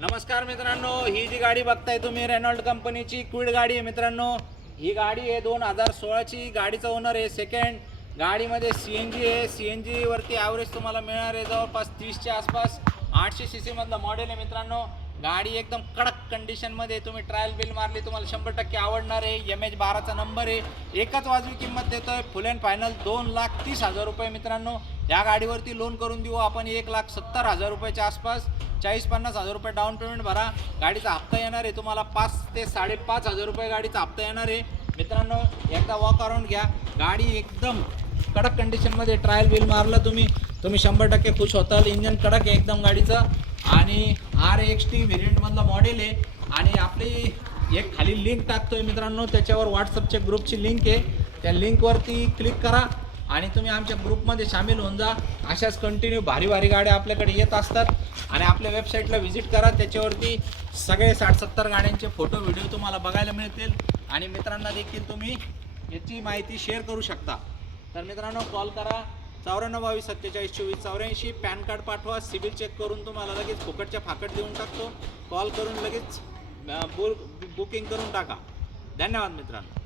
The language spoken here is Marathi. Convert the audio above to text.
नमस्कार मित्रांनो, ही जी गाडी बघताय तुम्ही रेनॉल्ड कंपनीची क्विड गाडी आहे मित्रांनो। ही गाडी आहे 2016ची, गाडीचा ओनर आहे सेकंड। गाडीमध्ये CNG आहे, CNG वरती ॲव्हरेज तुम्हाला मिळणार आहे जवळपास 30च्या आसपास। 800 cc मधलं मॉडेल आहे मित्रांनो। गाडी एकदम कडक कंडिशनमध्ये, तुम्ही ट्रायल बिल मारली तुम्हाला 100% आवडणार आहे। MH12चा नंबर आहे। एकच वाजवी किंमत देतोय, फुल अँड फायनल 2,30,000 रुपये मित्रांनो। या गाडीवरती लोन करून देऊ आपण 1,70,000 रुपयाच्या आसपास। 40-50,000 रुपये डाऊन पेमेंट भरा। गाडीचा हप्ता येणार आहे तुम्हाला 5 ते 5,500 रुपये गाडीचा हप्ता येणार आहे मित्रांनो। एकदा वॉक अराउंड घ्या, गाडी एकदम कडक कंडिशनमध्ये, ट्रायल बिल मारलं तुम्ही 100% खुश होताल। इंजन कडक आहे एकदम गाडीचं आणि RXT व्हेरियंटमधलं मॉडेल आहे। आणि आपली एक खाली लिंक टाकतोय मित्रांनो, त्याच्यावर व्हॉट्सअपच्या ग्रुपची लिंक आहे, त्या लिंकवरती क्लिक करा आणि तुम्ही आमच्या ग्रुपमध्ये सामील होऊन जा। अशाच कंटिन्यू भारी भारी गाड्या आपल्याकडे येत असतात। आणि आपल्या वेबसाईटला व्हिजिट करा, त्याच्यावरती सगळे 60-70 गाड्यांचे फोटो व्हिडिओ तुम्हाला बघायला मिळतील आणि मित्रांना देखील तुम्ही याची माहिती शेअर करू शकता। तर मित्रांनो कॉल करा 94 27 24 84, पॅन कार्ड पाठवा, सिबिल चेक करून तुम्हाला लगेच फुकटच्या फाकट देऊन टाकतो। कॉल करून लगेच बुकिंग करून टाका। धन्यवाद मित्रांनो।